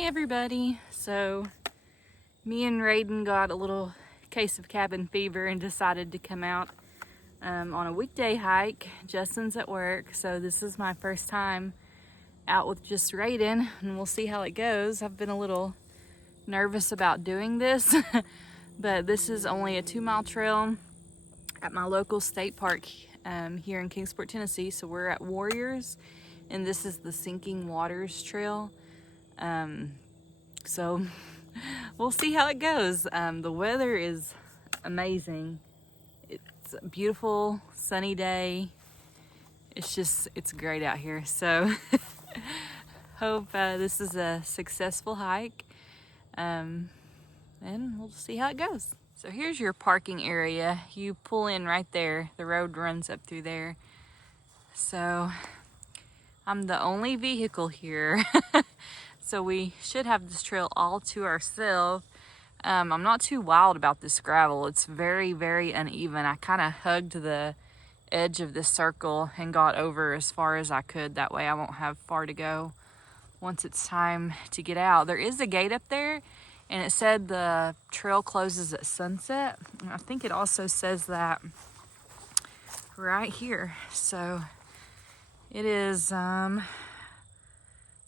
Hey everybody! So me and Raiden got a little case of cabin fever and decided to come out on a weekday hike. Justin's at work, so this is my first time out with just Raiden, and we'll see how it goes. I've been a little nervous about doing this, but this is only a 2-mile trail at my local state park here in Kingsport, Tennessee. So we're at Warriors, and this is the Sinking Waters Trail. So we'll see how it goes. The weather is amazing. It's a beautiful sunny day. It's great out here. So hope this is a successful hike. And we'll see how it goes. So here's your parking area. You pull in right there. The road runs up through there. So I'm the only vehicle here. So we should have this trail all to ourselves. I'm not too wild about this gravel. It's very, very uneven. I kind of hugged the edge of this circle and got over as far as I could. That way I won't have far to go once it's time to get out. There is a gate up there, and it said the trail closes at sunset. I think it also says that right here. So it is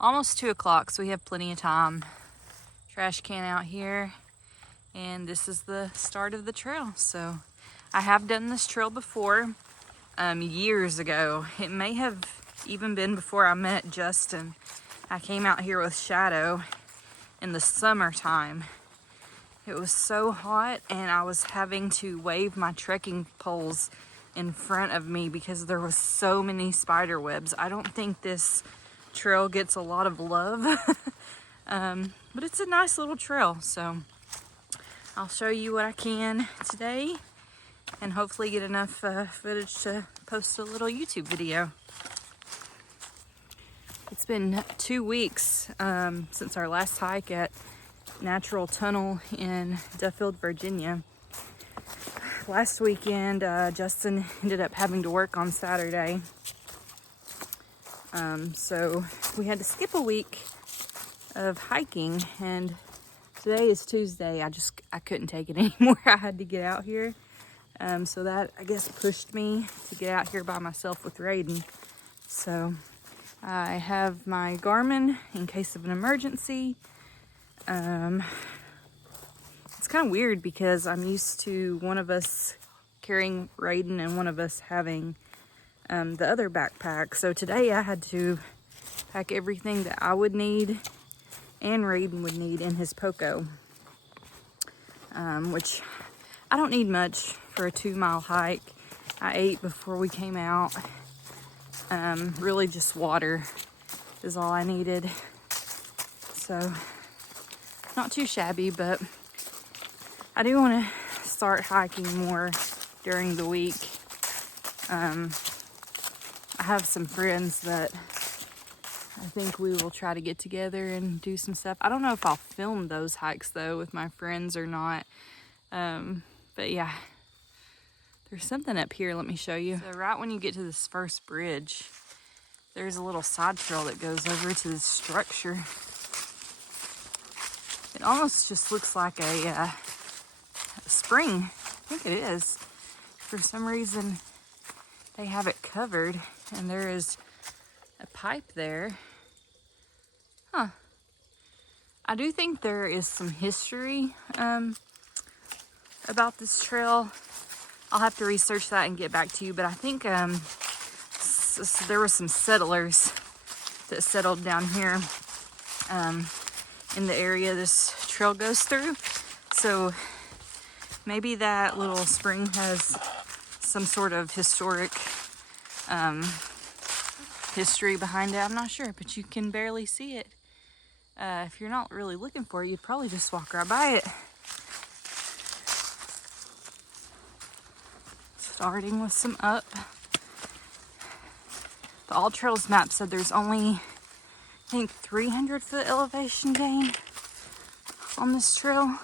almost 2 o'clock, so we have plenty of time. Trash can out here, and this is the start of the trail. So I have done this trail before years ago. It may have even been before I met Justin. I came out here with Shadow in the summertime. It was so hot, and I was having to wave my trekking poles in front of me because there was so many spider webs. I don't think this trail gets a lot of love, but it's a nice little trail. So I'll show you what I can today and hopefully get enough footage to post a little YouTube video. It's been 2 weeks since our last hike at Natural Tunnel in Duffield, Virginia. Last weekend, Justin ended up having to work on Saturday. So we had to skip a week of hiking, and today is Tuesday. I couldn't take it anymore. I had to get out here. So that, I guess, pushed me to get out here by myself with Raiden. So I have my Garmin in case of an emergency. It's kind of weird because I'm used to one of us carrying Raiden and one of us having the other backpack. So today I had to pack everything that I would need and Raiden would need in his Poco, which I don't need much for a 2-mile hike. I ate before we came out. Really just water is all I needed. So not too shabby, but I do want to start hiking more during the week. I have some friends that I think we will try to get together and do some stuff. I don't know if I'll film those hikes though with my friends or not. But yeah, there's something up here. Let me show you. So right when you get to this first bridge, there's a little side trail that goes over to this structure. It almost just looks like a spring. I think it is. For some reason, they have it covered, and there is a pipe there. Huh. I do think there is some history about this trail. I'll have to research that and get back to you, but I think there were some settlers that settled down here in the area this trail goes through. So maybe that little spring has some sort of historic history behind it. I'm not sure, but you can barely see it. If you're not really looking for it, you'd probably just walk right by it. Starting with some up. The AllTrails map said there's only, I think, 300-foot elevation gain on this trail.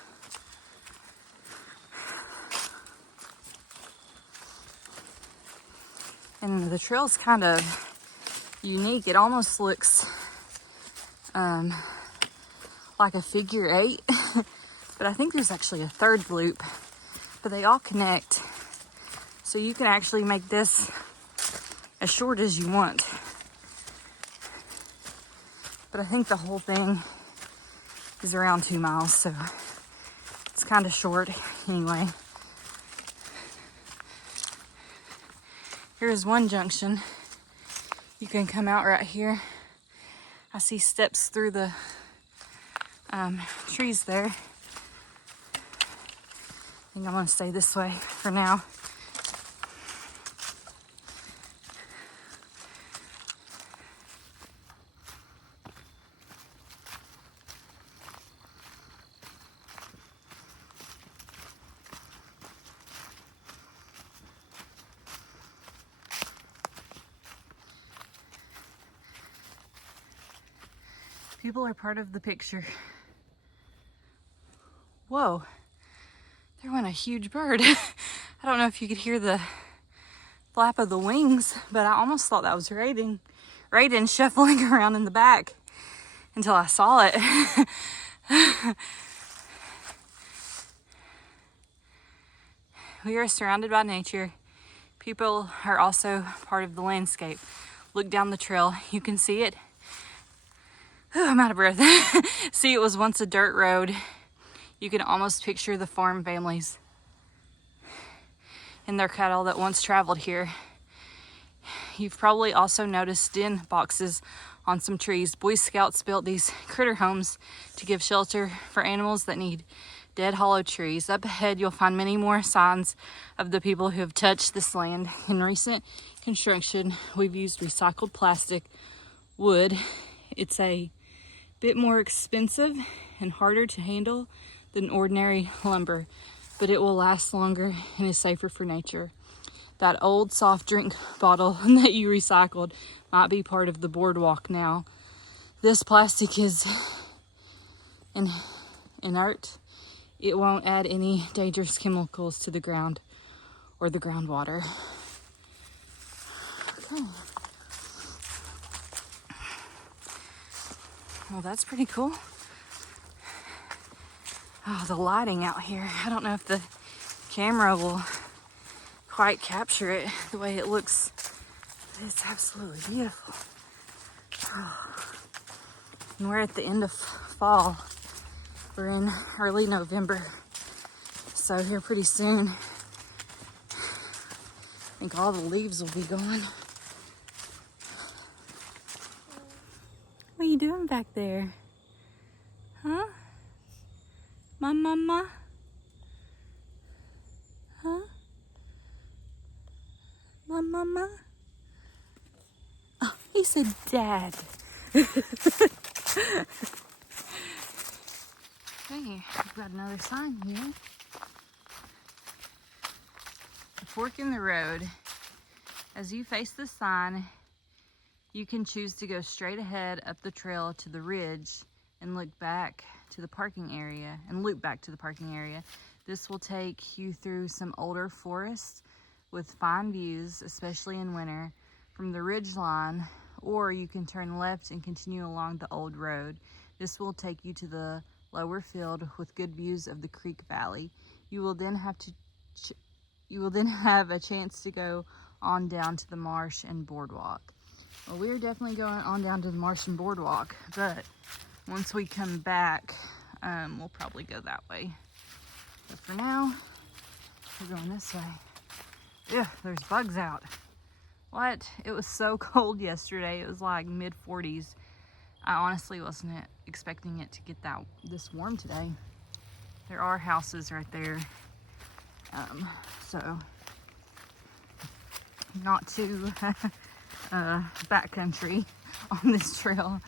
And the trail's kind of unique. It almost looks like a figure 8, but I think there's actually a third loop, but they all connect. So you can actually make this as short as you want. But I think the whole thing is around 2 miles, so it's kind of short anyway. Here's one junction. You can come out right here. I see steps through the trees there. I think I'm gonna stay this way for now. People are part of the picture. Whoa, there went a huge bird. I don't know if you could hear the flap of the wings, but I almost thought that was Raiden shuffling around in the back until I saw it. We are surrounded by nature. People are also part of the landscape. Look down the trail, you can see it. I'm out of breath. See, it was once a dirt road. You can almost picture the farm families and their cattle that once traveled here. You've probably also noticed den boxes on some trees. Boy Scouts built these critter homes to give shelter for animals that need dead hollow trees. Up ahead, you'll find many more signs of the people who have touched this land. In recent construction, we've used recycled plastic, wood. It's a bit more expensive and harder to handle than ordinary lumber, but it will last longer and is safer for nature. That old soft drink bottle that you recycled might be part of the boardwalk now. This plastic is inert. It won't add any dangerous chemicals to the ground or the groundwater. Okay. Well, that's pretty cool. Oh, the lighting out here. I don't know if the camera will quite capture it the way it looks. It's absolutely beautiful. Oh. And we're at the end of fall. We're in early November. So here pretty soon, I think all the leaves will be gone. What are you doing back there? Huh? Mama? Huh? Mama? Oh, he said Dad. Okay, we've got another sign here. A fork in the road. As you face the sign, you can choose to go straight ahead up the trail to the ridge and look back to the parking area and loop back to the parking area. This will take you through some older forests with fine views, especially in winter, from the ridge line, or you can turn left and continue along the old road. This will take you to the lower field with good views of the creek valley. You will then have a chance to go on down to the marsh and boardwalk. Well, we're definitely going on down to the marsh and boardwalk, but once we come back, we'll probably go that way. But for now, we're going this way. Yeah, there's bugs out. What? It was so cold yesterday. It was like mid-40s. I honestly wasn't expecting it to get this warm today. There are houses right there. So not too backcountry on this trail,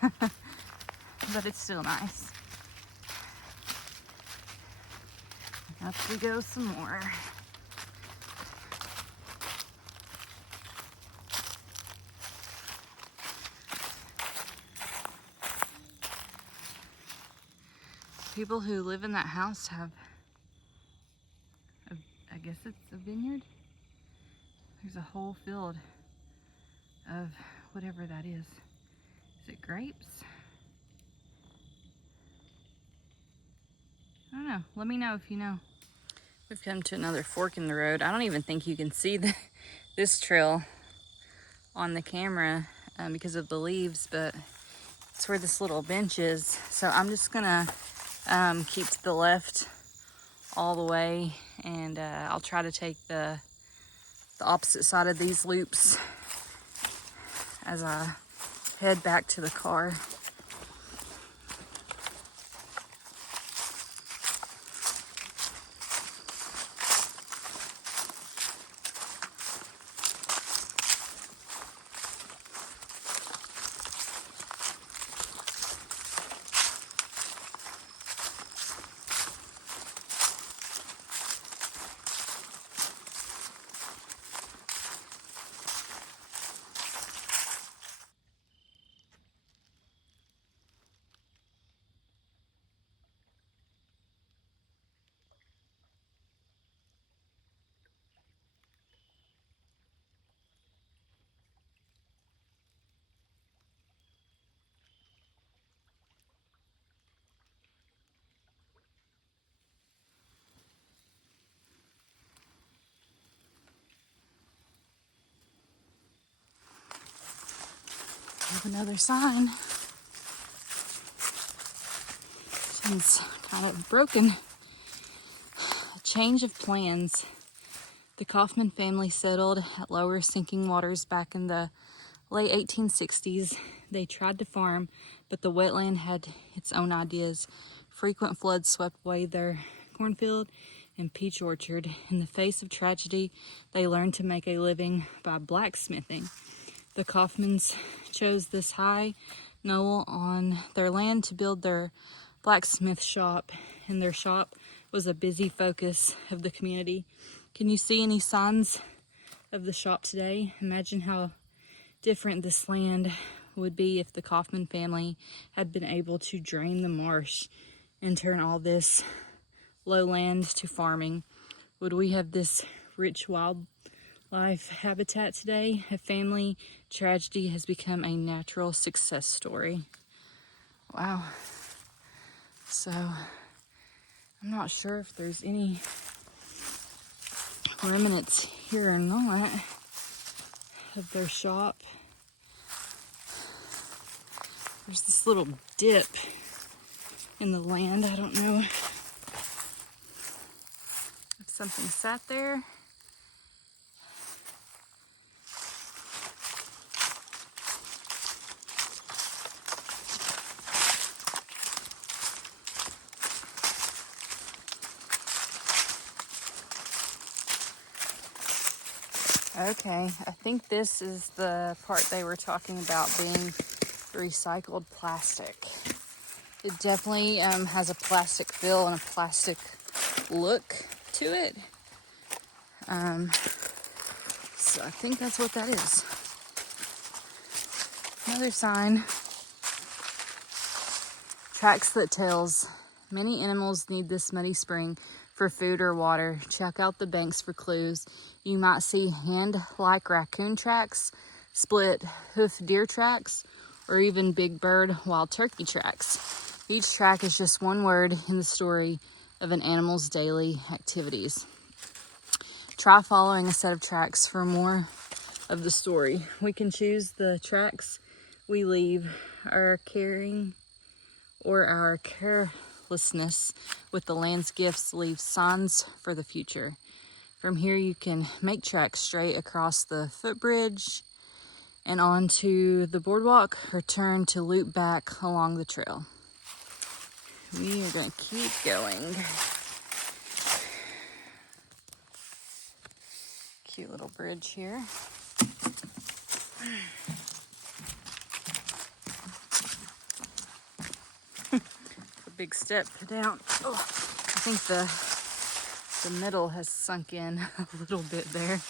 but it's still nice. Up we go some more. People who live in that house have, I guess it's a vineyard. There's a whole field of whatever that is. Is it grapes? know. Let me know if you know. We've come to another fork in the road. I don't even think you can see this trail on the camera because of the leaves, but it's where this little bench is. So I'm just gonna keep to the left all the way, and I'll try to take the opposite side of these loops as I head back to the car. Another sign. It's kind of broken. A change of plans. The Kaufman family settled at lower sinking waters back in the late 1860s. They tried to farm, but the wetland had its own ideas. Frequent floods swept away their cornfield and peach orchard. In the face of tragedy, they learned to make a living by blacksmithing. The Kaufmans chose this high knoll on their land to build their blacksmith shop, and their shop was a busy focus of the community. Can you see any signs of the shop today? Imagine how different this land would be if the Kaufman family had been able to drain the marsh and turn all this lowland to farming. Would we have this rich wildlife habitat today? A family tragedy has become a natural success story. Wow. So I'm not sure if there's any remnants here or not of their shop. There's this little dip in the land. I don't know if something sat there. Okay, I think this is the part they were talking about being recycled plastic. It definitely has a plastic feel and a plastic look to it. So I think that's what that is. Another sign. Tracks that tells. Many animals need this muddy spring for food or water. Check out the banks for clues. You might see hand-like raccoon tracks, split hoof deer tracks, or even big bird wild turkey tracks. Each track is just one word in the story of an animal's daily activities. Try following a set of tracks for more of the story. We can choose the tracks we leave. Our caring or our carelessness with the land's gifts leaves signs for the future. From here you can make tracks straight across the footbridge and onto the boardwalk, or turn to loop back along the trail. We are going to keep going. Cute little bridge here. A big step down. Oh, I think the middle has sunk in a little bit there.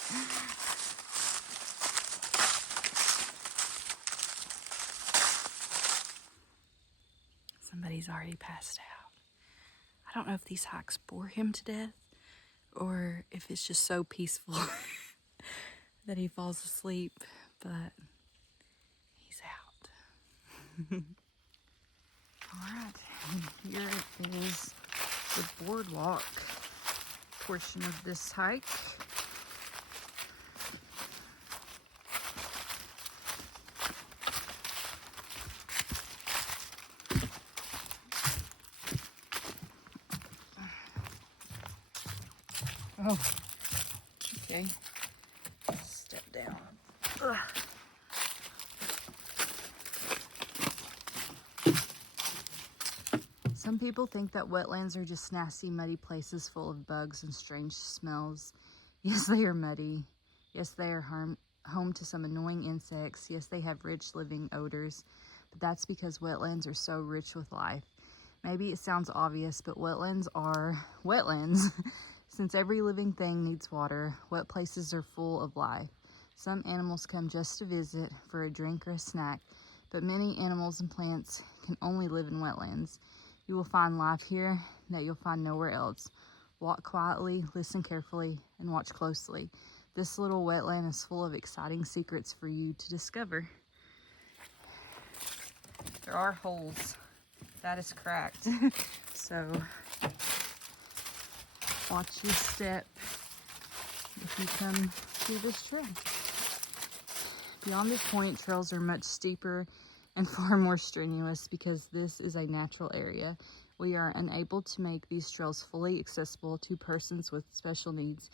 Somebody's already passed out. I don't know if these hikes bore him to death or if it's just so peaceful that he falls asleep, but he's out. All right, here is the boardwalk portion of this hike. Oh, okay. Step down. Ugh. Some people think that wetlands are just nasty, muddy places full of bugs and strange smells. Yes, they are muddy. Yes, they are home to some annoying insects. Yes, they have rich living odors. But that's because wetlands are so rich with life. Maybe it sounds obvious, but wetlands are wetlands. Since every living thing needs water, wet places are full of life. Some animals come just to visit for a drink or a snack, but many animals and plants can only live in wetlands. You will find life here that you'll find nowhere else. Walk quietly, listen carefully, and watch closely. This little wetland is full of exciting secrets for you to discover. There are holes. That is cracked. So watch your step if you come through this trail. Beyond this point, trails are much steeper and far more strenuous because this is a natural area. We are unable to make these trails fully accessible to persons with special needs.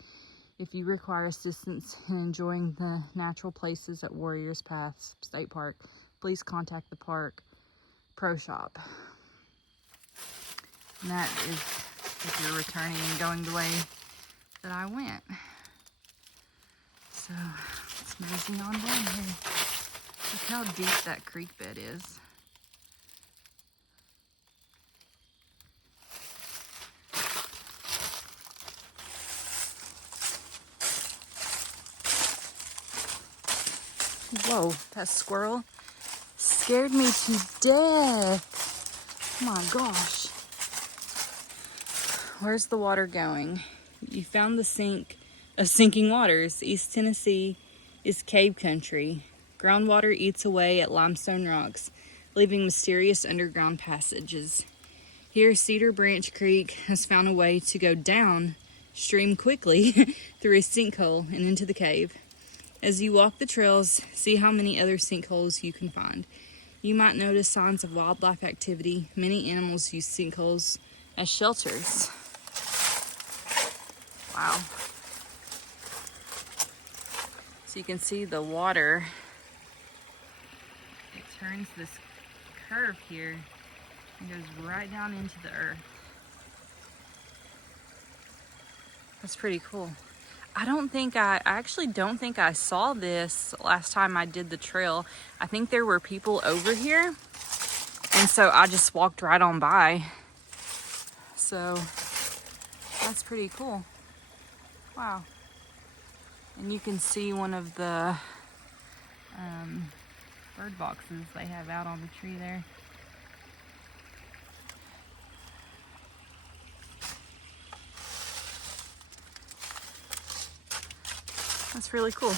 If you require assistance in enjoying the natural places at Warriors Path State Park, please contact the Park Pro Shop. And that is if you're returning and going the way that I went. So it's moving on down here. Look how deep that creek bed is. Whoa, that squirrel scared me to death. Oh my gosh. Where's the water going? You found the sinking waters. East Tennessee is cave country. Groundwater eats away at limestone rocks, leaving mysterious underground passages. Here, Cedar Branch Creek has found a way to go downstream quickly through a sinkhole and into the cave. As you walk the trails, see how many other sinkholes you can find. You might notice signs of wildlife activity. Many animals use sinkholes as shelters. Wow. So you can see the water. It turns this curve here and goes right down into the earth. That's pretty cool. I actually don't think I saw this last time I did the trail. I think there were people over here, and so I just walked right on by. So that's pretty cool. Wow. And you can see one of the bird boxes they have out on the tree there. That's really cool.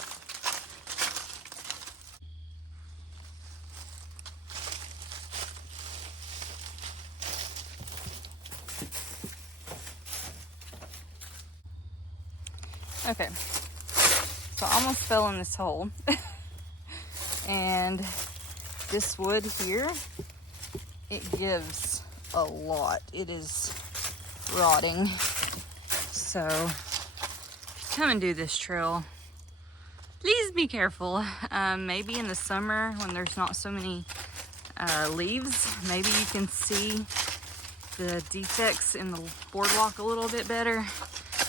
Okay, so I almost fell in this hole. And this wood here, it gives a lot. It is rotting. So come and do this trail. Please be careful. Maybe in the summer when there's not so many leaves, maybe you can see the defects in the boardwalk a little bit better.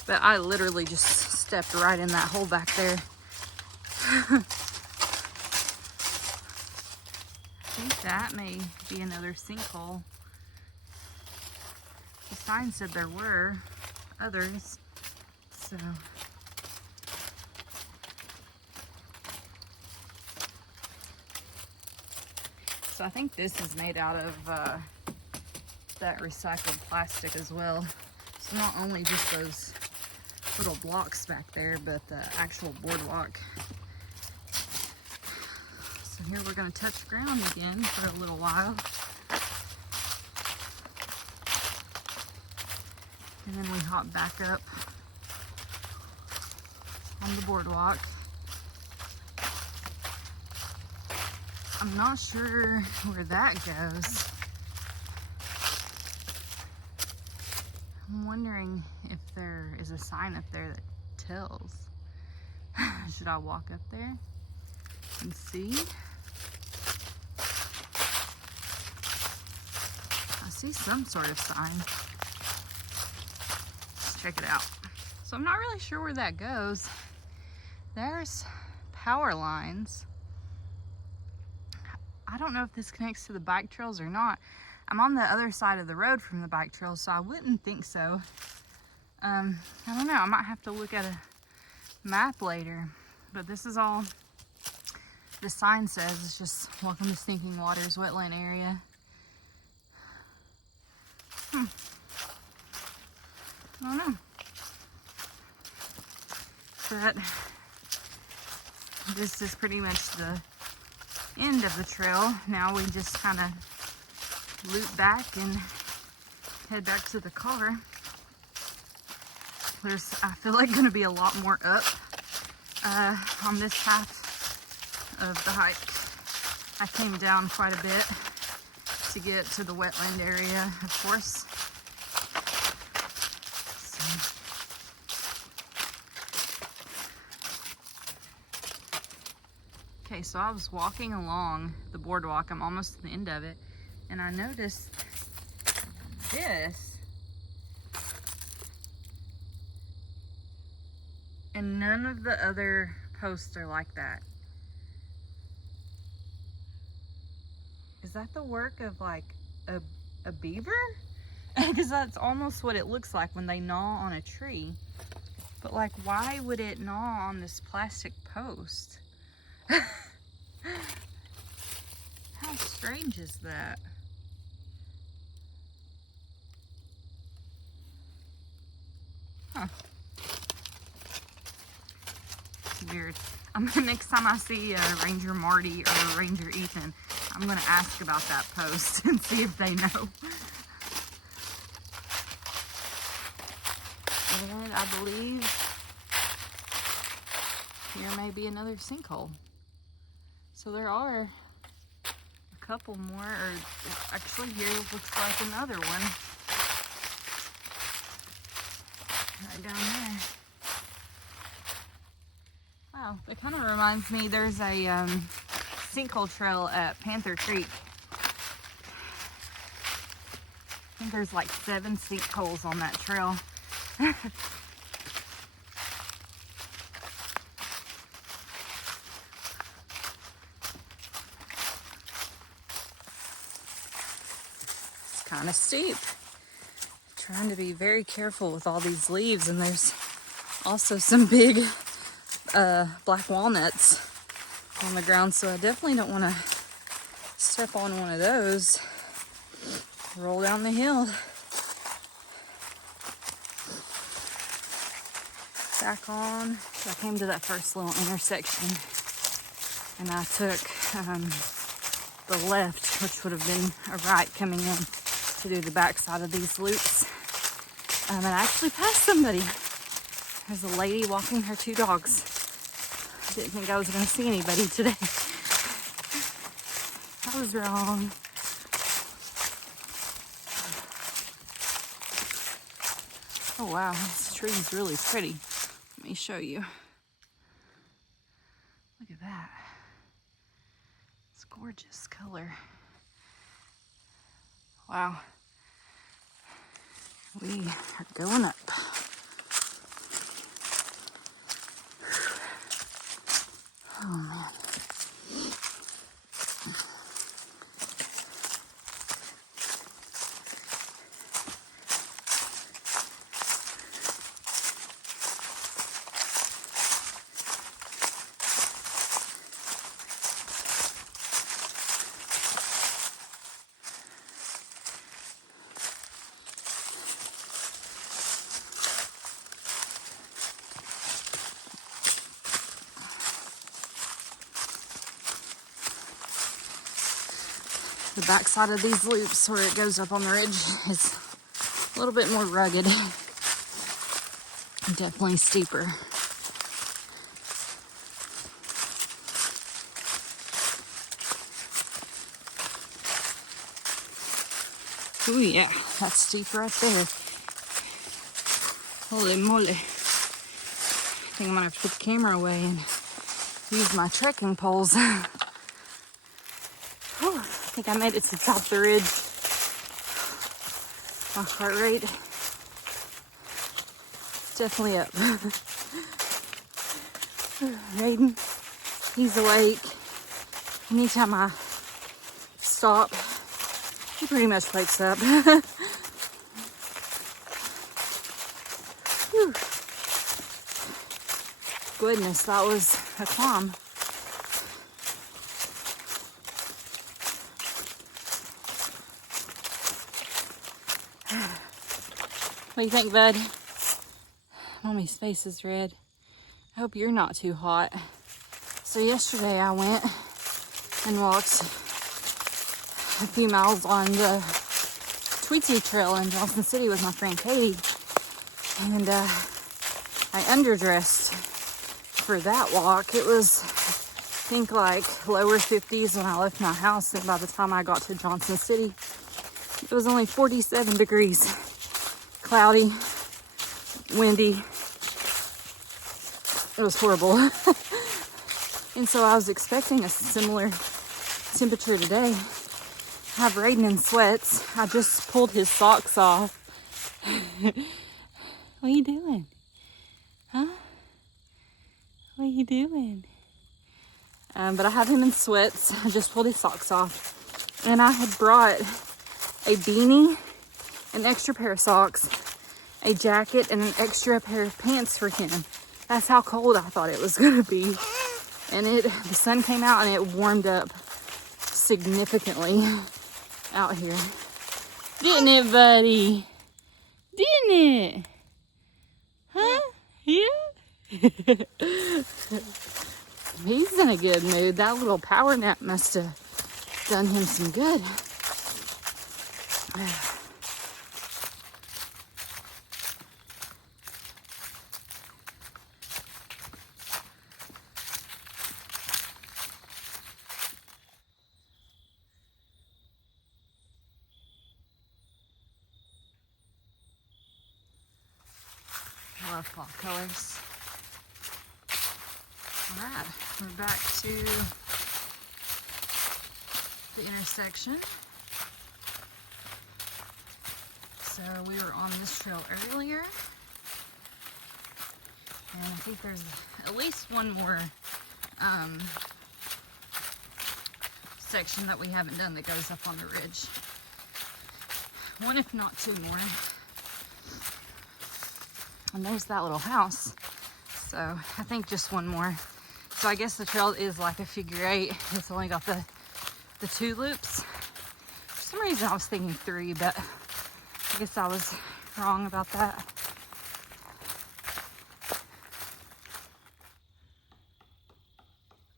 But I literally just stepped right in that hole back there. I think that may be another sinkhole. The sign said there were others, so. So I think this is made out of that recycled plastic as well. So not only just those little blocks back there, but the actual boardwalk. So here we're going to touch ground again for a little while. And then we hop back up on the boardwalk. I'm not sure where that goes. I'm wondering if there is a sign up there that tells. Should I walk up there and see? I see some sort of sign. Let's check it out. So I'm not really sure where that goes. There's power lines. I don't know if this connects to the bike trails or not. I'm on the other side of the road from the bike trails, so I wouldn't think so. I don't know, I might have to look at a map later, but this is all the sign says. It's just welcome to Stinking Waters wetland area. I don't know. But this is pretty much the end of the trail. Now we just kind of loop back and head back to the car. There's, I feel like, going to be a lot more up on this half of the hike. I came down quite a bit to get to the wetland area, of course. Okay, so I was walking along the boardwalk. I'm almost to the end of it, and I noticed this. And none of the other posts are like that. Is that the work of like a beaver? Because that's almost what it looks like when they gnaw on a tree. But like, why would it gnaw on this plastic post? How strange is that? Huh. Weird. Next time I see Ranger Marty or Ranger Ethan, I'm gonna ask about that post and see if they know. And I believe here may be another sinkhole. So there are a couple more, or actually here looks like another one. Right down there. Wow, it kind of reminds me, there's a sinkhole trail at Panther Creek. I think there's like 7 sinkholes on that trail. It's kind of steep. Trying to be very careful with all these leaves, and there's also some big black walnuts on the ground, so I definitely don't want to step on one of those. Roll down the hill. Back on. So I came to that first little intersection and I took the left, which would have been a right coming in to do the back side of these loops. And I actually passed somebody. There's a lady walking her 2 dogs. I didn't think I was going to see anybody today. I was wrong. Oh wow, this tree is really pretty. Let me show you. Look at that. It's gorgeous color. Wow. We are going up. Oh man. The back side of these loops where it goes up on the ridge is a little bit more rugged. Definitely steeper. Ooh, yeah, that's steep right there. Holy moly. I think I'm gonna have to put the camera away and use my trekking poles. Whew, I think I made it to the top of the ridge. My heart rate is definitely up. Raiden, he's awake. Anytime I stop, he pretty much wakes up. Whew. Goodness, that was a climb. What do you think, bud? Mommy's face is red. I hope you're not too hot. So yesterday I went and walked a few miles on the Tweetsie Trail in Johnson City with my friend Katie. And I underdressed for that walk. It was, I think, like lower 50s when I left my house. And by the time I got to Johnson City, it was only 47 degrees. Cloudy, windy. It was horrible. And so I was expecting a similar temperature today. I have Raiden in sweats. I just pulled his socks off. What are you doing? Huh? What are you doing? But I have him in sweats. I just pulled his socks off. And I had brought a beanie, an extra pair of socks, a jacket, and an extra pair of pants for him. That's how cold I thought it was gonna be. And the sun came out and it warmed up significantly out here. Didn't it, buddy? Didn't it? Huh? Yeah? He's in a good mood. That little power nap must have done him some good. I love fall colors. Alright, we're back to the intersection. So we were on this trail earlier. And I think there's at least one more section that we haven't done that goes up on the ridge. One, if not two more. And there's that little house. So I think just one more. So I guess the trail is like a figure eight. It's only got the two loops. For some reason I was thinking three, but I guess I was wrong about that.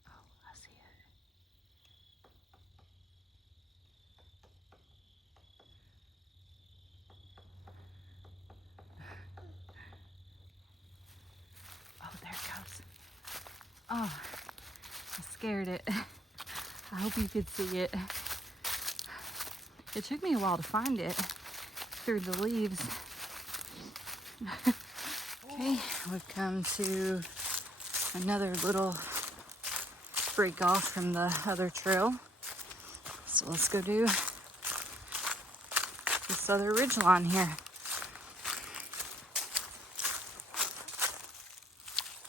Oh, I see it. Oh, there it goes. Oh, I scared it. I hope you could see it. It took me a while to find it through the leaves. Okay, we've come to another little break off from the other trail. So let's go do this other ridge line here.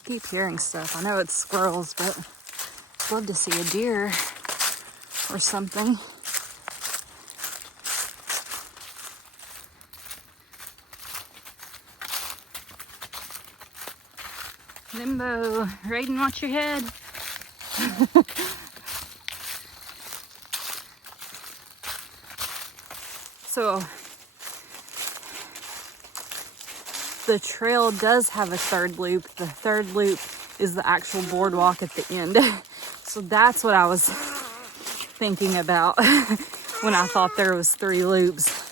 Keep hearing stuff. I know it's squirrels, but I'd love to see a deer or something. Limbo, Raiden, watch your head. So the trail does have a third loop. The third loop is the actual boardwalk at the end. So that's what I was thinking about when I thought there was three loops.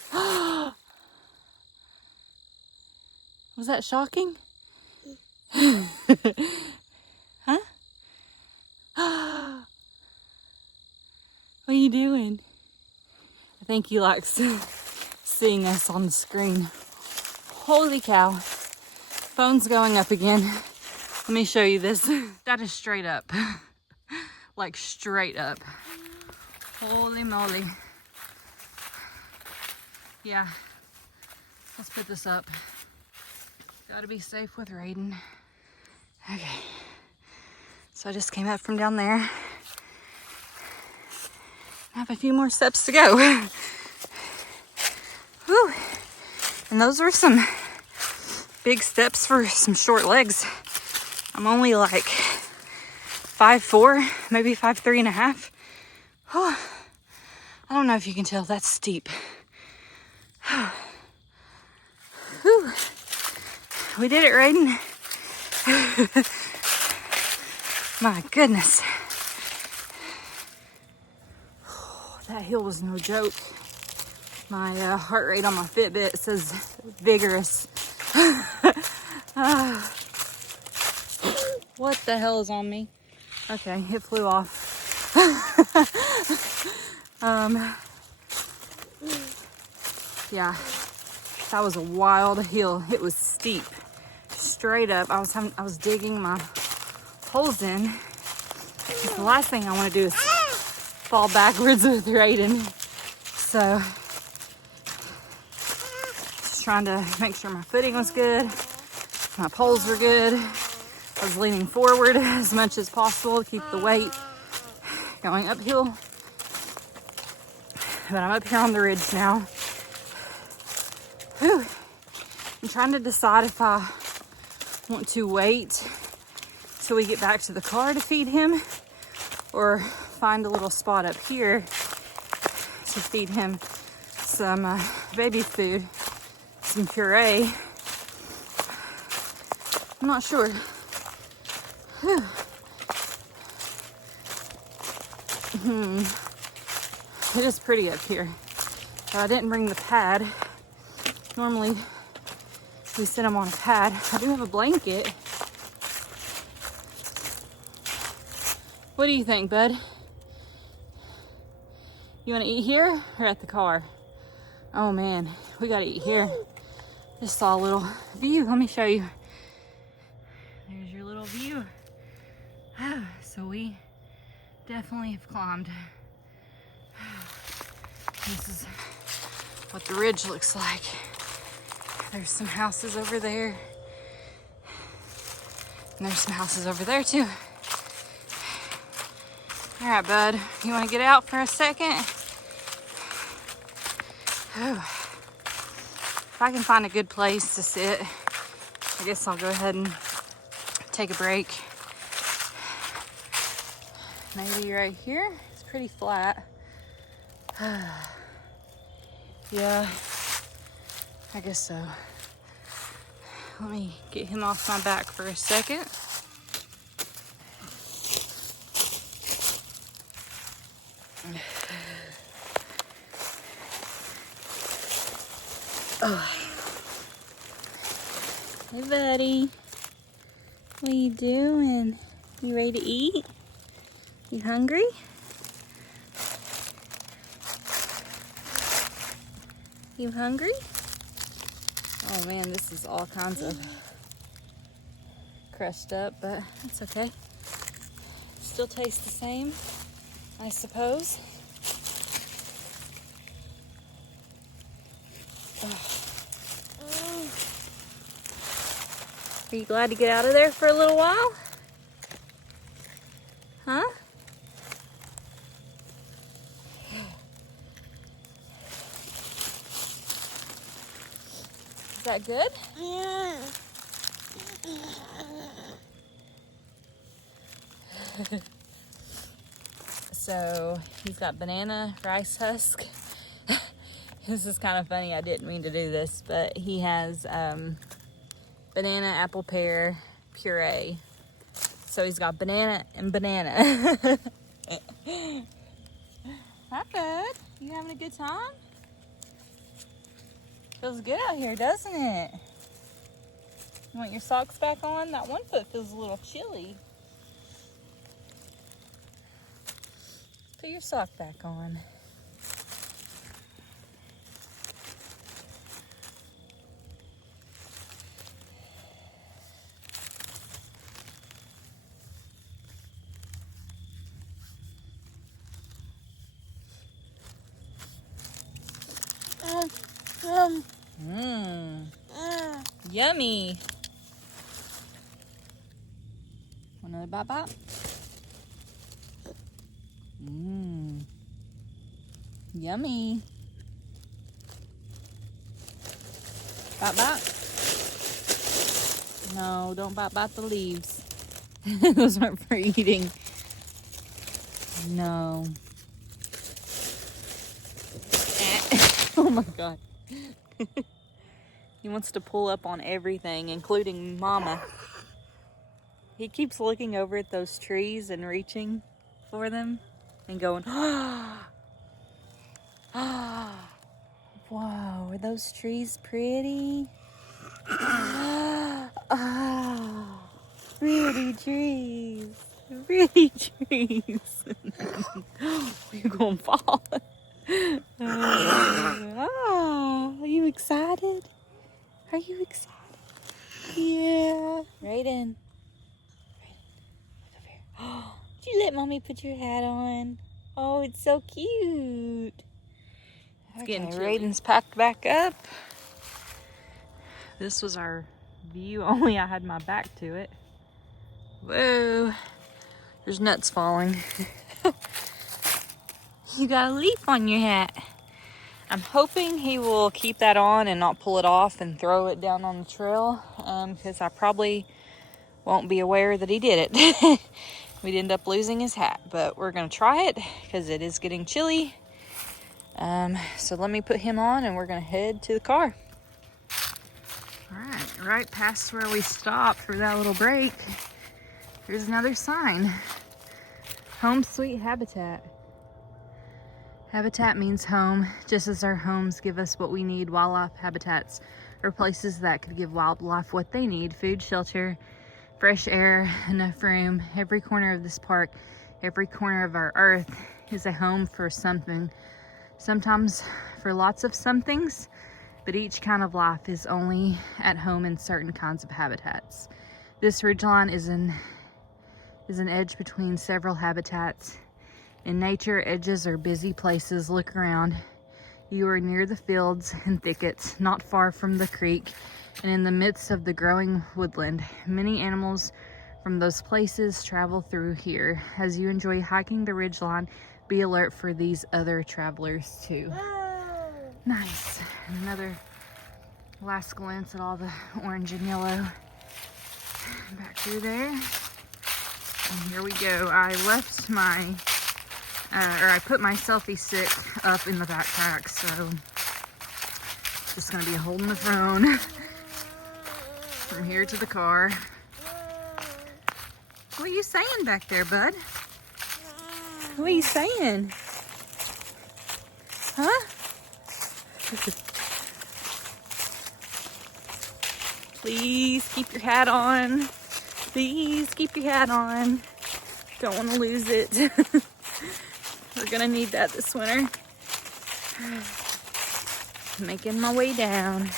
Was that shocking? Huh? What are you doing? I think he likes seeing us on the screen. Holy cow. Phone's going up again. Let me show you this. That is straight up. Like straight up. Holy moly. Yeah. Let's put this up. Gotta be safe with Raiden. Okay. So I just came up from down there. I have a few more steps to go. Whew. And those were some big steps for some short legs. I'm only like 5'4", maybe 5'3.5". Oh, I don't know if you can tell, that's steep. Whew. We did it, Raiden. My goodness. That hill was no joke. My heart rate on my Fitbit says vigorous. What the hell is on me? Okay, it flew off. Yeah, that was a wild hill. It was steep, straight up. I was digging my holes in. The last thing I want to do is fall backwards with Raiden. So, just trying to make sure my footing was good, my poles were good. I was leaning forward as much as possible to keep the weight going uphill. But I'm up here on the ridge now. Whew. I'm trying to decide if I want to wait till we get back to the car to feed him, or find a little spot up here to feed him some baby food, some puree. I'm not sure. Whew. It is pretty up here. So I didn't bring the pad. Normally we sit them on a pad. I do have a blanket. What do you think, bud? You want to eat here or at the car? Oh man, we gotta eat here. Just saw a little view. Let me show you. There's your little view. So we definitely have climbed. This is what the ridge looks like. There's some houses over there. And there's some houses over there too. All right, bud, you want to get out for a second? Whew. If I can find a good place to sit, I guess I'll go ahead and take a break. Maybe right here. It's pretty flat. Yeah, I guess so. Let me get him off my back for a second. Oh. Hey, buddy. What are you doing? You ready to eat? You hungry? You hungry? Oh man, this is all kinds of crushed up, but that's okay. Still tastes the same, I suppose. Are you glad to get out of there for a little while? Huh? Is that good? Yeah. So he's got banana rice husk. This is kind of funny. I didn't mean to do this, but he has banana, apple, pear puree. So he's got banana and banana. Hi, bud. You having a good time? Feels good out here, doesn't it? You want your socks back on? That one foot feels a little chilly. Put your sock back on. Yummy. Another bite bite? Yummy. Bite bite? No, don't bite the leaves. Those aren't for eating. No. Oh my God. He wants to pull up on everything, including Mama. He keeps looking over at those trees and reaching for them and going, ah, ah, whoa, are those trees pretty? Ah, pretty trees, pretty trees. You're gonna fall. Ah, are you excited? Are you excited? Yeah. Raiden. Look over here. Oh, did you let Mommy put your hat on? Oh, it's so cute. It's getting chilly. Raiden's packed back up. This was our view, only I had my back to it. Whoa. There's nuts falling. You got a leaf on your hat. I'm hoping he will keep that on and not pull it off and throw it down on the trail, because I probably won't be aware that he did it. We'd end up losing his hat, but we're gonna try it because it is getting chilly. So let me put him on and we're gonna head to the car. All right past where we stopped for that little break, here's another sign. Home Sweet Habitat. Habitat means home, just as our homes give us what we need. Wildlife habitats are places that could give wildlife what they need: food, shelter, fresh air, enough room. Every corner of this park, every corner of our earth is a home for something. Sometimes for lots of somethings, but each kind of life is only at home in certain kinds of habitats. This ridgeline is an edge between several habitats. In nature, edges are busy places. Look around. You are near the fields and thickets, not far from the creek, and in the midst of the growing woodland. Many animals from those places travel through here. As you enjoy hiking the ridgeline, be alert for these other travelers too. Nice. Another last glance at all the orange and yellow. Back through there. And here we go. I left my I put my selfie stick up in the backpack, so just gonna be holding the phone from here to the car. What are you saying back there, bud? What are you saying? Huh? Please keep your hat on. Please keep your hat on. Don't want to lose it. We're gonna need that this winter. Making my way down.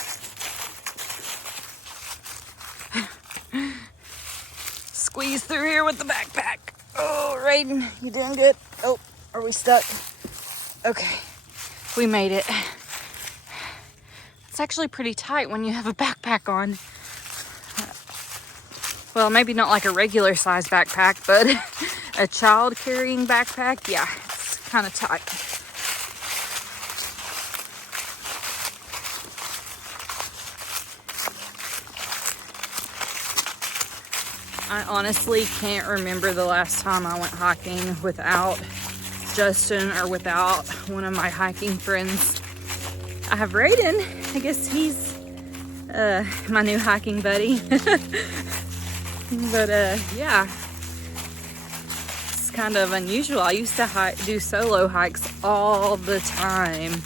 Squeeze through here with the backpack. Oh, Raiden, you doing good? Oh, are we stuck? Okay, we made it. It's actually pretty tight when you have a backpack on. Well, maybe not like a regular size backpack, but a child carrying backpack, yeah, it's kind of tight. I honestly can't remember the last time I went hiking without Justin or without one of my hiking friends. I have Raiden. I guess he's my new hiking buddy. But yeah, it's kind of unusual. I used to do solo hikes all the time.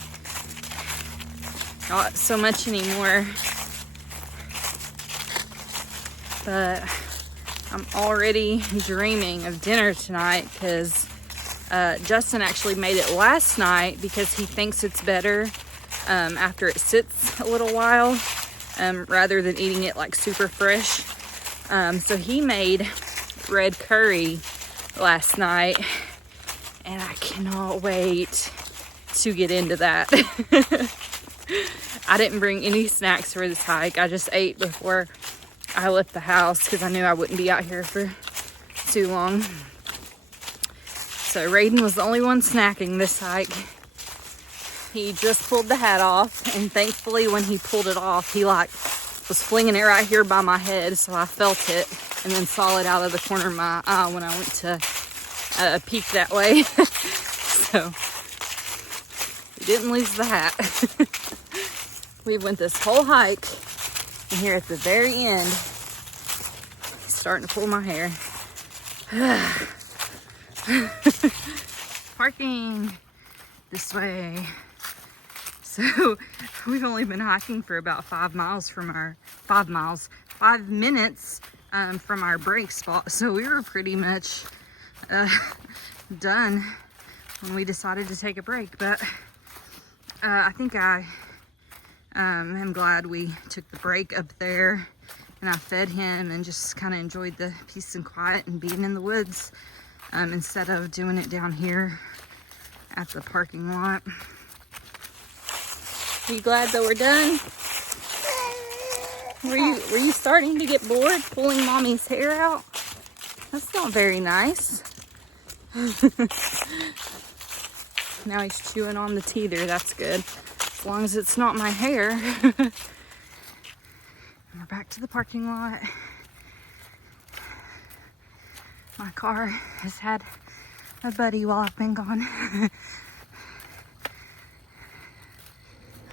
Not so much anymore. but I'm already dreaming of dinner tonight because Justin actually made it last night because he thinks it's better after it sits a little while rather than eating it like super fresh. So he made red curry last night, and I cannot wait to get into that. I didn't bring any snacks for this hike. I just ate before I left the house because I knew I wouldn't be out here for too long. So Raiden was the only one snacking this hike. He just pulled the hat off, and thankfully when he pulled it off, he like was flinging it right here by my head, so I felt it and then saw it out of the corner of my eye when I went to peek that way. So we didn't lose the hat. We went this whole hike, and here at the very end, he's starting to pull my hair. Parking this way. So we've only been hiking for about 5 minutes from our break spot. So we were pretty much done when we decided to take a break. But I think I am glad we took the break up there, and I fed him and just kind of enjoyed the peace and quiet and being in the woods instead of doing it down here at the parking lot. Are you glad that we're done? Were you starting to get bored pulling mommy's hair out? That's not very nice. Now he's chewing on the teether. That's good. As long as it's not my hair. And we're back to the parking lot. My car has had a buddy while I've been gone.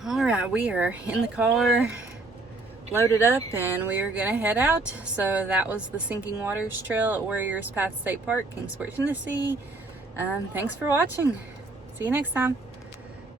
All right, we are in the car, loaded up, and we are gonna head out. So that was the Sinking Waters Trail at Warriors Path State Park, Kingsport, Tennessee. Thanks for watching. See you next time.